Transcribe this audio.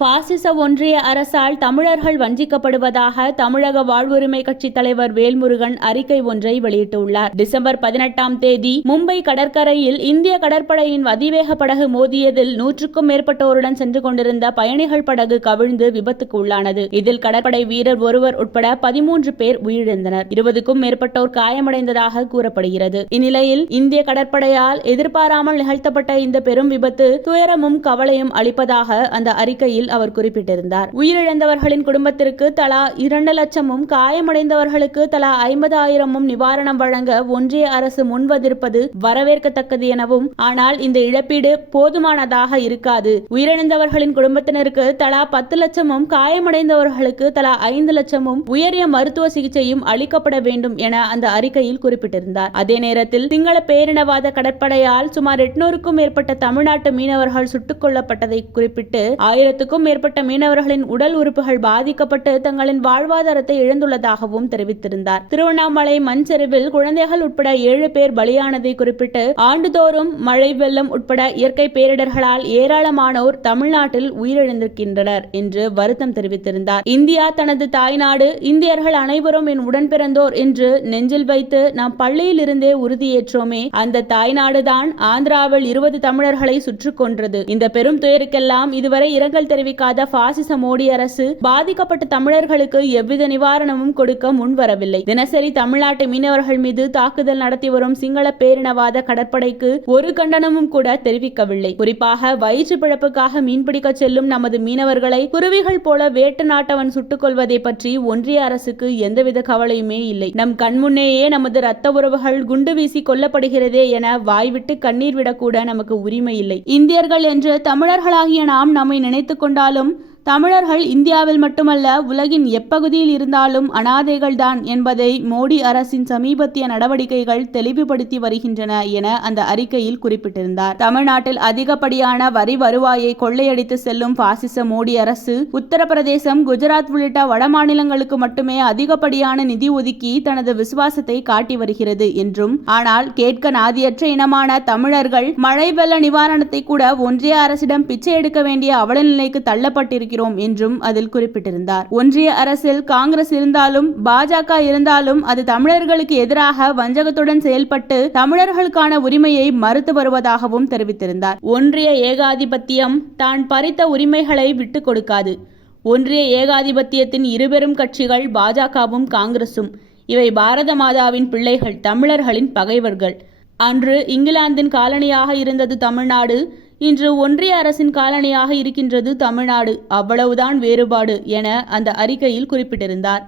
பாசிச ஒன்றிய அரசால் தமிழர்கள் வஞ்சிக்கப்படுவதாக தமிழக வாழ்வுரிமை கட்சி தலைவர் வேல்முருகன் அறிக்கை ஒன்றை வெளியிட்டுள்ளார். டிசம்பர் 18ஆம் தேதி மும்பை கடற்கரையில் இந்திய கடற்படையின் அதிவேக படகு மோதியதில் 100க்கும் மேற்பட்டோருடன் சென்று கொண்டிருந்த பயணிகள் படகு கவிழ்ந்து விபத்துக்கு உள்ளானது. இதில் கடற்படை வீரர் ஒருவர் உட்பட 13 பேர் உயிரிழந்தனர். 20க்கும் மேற்பட்டோர் காயமடைந்ததாக கூறப்படுகிறது. இந்நிலையில் இந்திய கடற்படையால் எதிர்பாராமல் நிகழ்த்தப்பட்ட இந்த பெரும் விபத்து துயரமும் கவலையும் அளிப்பதாக அந்த அறிக்கையில் அவர் குறிப்பிட்டிருந்தார். உயிரிழந்தவர்களின் குடும்பத்திற்கு தலா 2 லட்சமும் காயமடைந்தவர்களுக்கு தலா 50,000 நிவாரணம் வழங்க ஒன்றிய அரசு முன்வந்திருப்பது வரவேற்கத்தக்கது எனவும், ஆனால் இந்த இழப்பீடு போதுமானதாக இருக்காது. உயிரிழந்தவர்களின் குடும்பத்தினருக்கு தலா 10 லட்சமும் காயமடைந்தவர்களுக்கு தலா 5 லட்சமும் உயரிய மருத்துவ சிகிச்சையும் அளிக்கப்பட வேண்டும் என அந்த அறிக்கையில் குறிப்பிட்டிருந்தார். அதே நேரத்தில் சிங்கள பேரினவாத கடற்படையால் சுமார் 800க்கும் மேற்பட்ட தமிழ்நாட்டு மீனவர்கள் சுட்டுக் கொல்லப்பட்டதை குறிப்பிட்டு 1000க்கும் மேற்பட்ட மீனவர்களின் உடல் உறுப்புகள் பாதிக்கப்பட்டு தங்களின் வாழ்வாதாரத்தை இழந்துள்ளதாகவும் தெரிவித்திருந்தார். திருவண்ணாமலை மண் சரிவில் குழந்தைகள் உட்பட 7 பேர் பலியானதை குறிப்பிட்டு ஆண்டுதோறும் மழை வெள்ளம் உட்பட இயற்கை பேரிடர்களால் ஏராளமானோர் தமிழ்நாட்டில் உயிரிழந்திருக்கின்றனர் என்று வருத்தம் தெரிவித்திருந்தார். இந்தியா தனது தாய்நாடு, இந்தியர்கள் அனைவரும் என் உடன்பிறந்தோர் என்று நெஞ்சில் வைத்து நாம் பள்ளியில் இருந்தே உறுதியேற்றோமே, அந்த தாய்நாடுதான் ஆந்திராவில் 20 தமிழர்களை சுட்டுக் கொன்றது. இந்த பெரும் துயருக்கெல்லாம் இதுவரை இரங்கல் தெரிவிக்காத பாசிச மோடி அரசு பாதிக்கப்பட்ட தமிழர்களுக்கு எவ்வித நிவாரணமும் கொடுக்க முன்வரவில்லை. தினசரி தமிழ்நாட்டு மீனவர்கள் மீது தாக்குதல் நடத்தி வரும் சிங்கள பேரினவாத கடற்படைக்கு ஒரு கண்டனமும் கூட தெரிவிக்கவில்லை. குறிப்பாக வயிற்று பிழப்புக்காக மீன்பிடிக்க செல்லும் நமது மீனவர்களை குருவிகள் போல வேட்டு நாட்டவன் சுட்டுக் கொள்வதை பற்றி ஒன்றிய அரசுக்கு எந்தவித கவலையுமே இல்லை. நம் கண்முன்னேயே நமது இரத்த உறவுகள் குண்டு வீசி கொல்லப்படுகிறதே என வாய்விட்டு கண்ணீர் விடக்கூட நமக்கு உரிமை இல்லை. இந்தியர்கள் என்று தமிழர்களாகிய நாம் நம்மை நினைத்துக் கொண்டாலும் தமிழர்கள் இந்தியாவில் மட்டுமல்ல உலகின் எப்பகுதியில் இருந்தாலும் அனாதைகள்தான் என்பதை மோடி அரசின் சமீபத்திய நடவடிக்கைகள் தெளிவுபடுத்தி வருகின்றன என அந்த அறிக்கையில் குறிப்பிட்டிருந்தார். தமிழ்நாட்டில் அதிகப்படியான வரி வருவாயை கொள்ளையடித்து செல்லும் பாசிச மோடி அரசு உத்தரப்பிரதேசம், குஜராத் உள்ளிட்ட வட மாநிலங்களுக்கு மட்டுமே அதிகப்படியான நிதி ஒதுக்கி தனது விசுவாசத்தை காட்டி வருகிறது என்றும், ஆனால் கேட்க நாதியற்ற இனமான தமிழர்கள் மழை வெள்ள நிவாரணத்தை கூட ஒன்றிய அரசிடம் பிச்சை எடுக்க வேண்டிய அவல நிலைக்கு தள்ளப்பட்டிருக்கிறது என்றும் அதில் குறிப்பிட்டிருந்தார். ஒன்றிய அரசில் காங்கிரஸ் இருந்தாலும் பாஜக இருந்தாலும் அது தமிழர்களுக்கு எதிராக வஞ்சகத்துடன் செயல்பட்டு தமிழர்களுக்கான உரிமையை மறுத்து வருவதாகவும் தெரிவித்திருந்தார். ஒன்றிய ஏகாதிபத்தியம் தான் பறித்த உரிமைகளை விட்டுக் கொடுக்காது. ஒன்றிய ஏகாதிபத்தியத்தின் இருபெரும் கட்சிகள் பாஜகவும் காங்கிரசும். இவை பாரத மாதாவின் பிள்ளைகள், தமிழர்களின் பகைவர்கள். அன்று இங்கிலாந்தின் காலனியாக இருந்தது தமிழ்நாடு, இன்று ஒன்றிய அரசின் காலனியாக இருக்கின்றது தமிழ்நாடு. அவ்வளவுதான் வேறுபாடு என அந்த அறிக்கையில் குறிப்பிட்டிருந்தார்.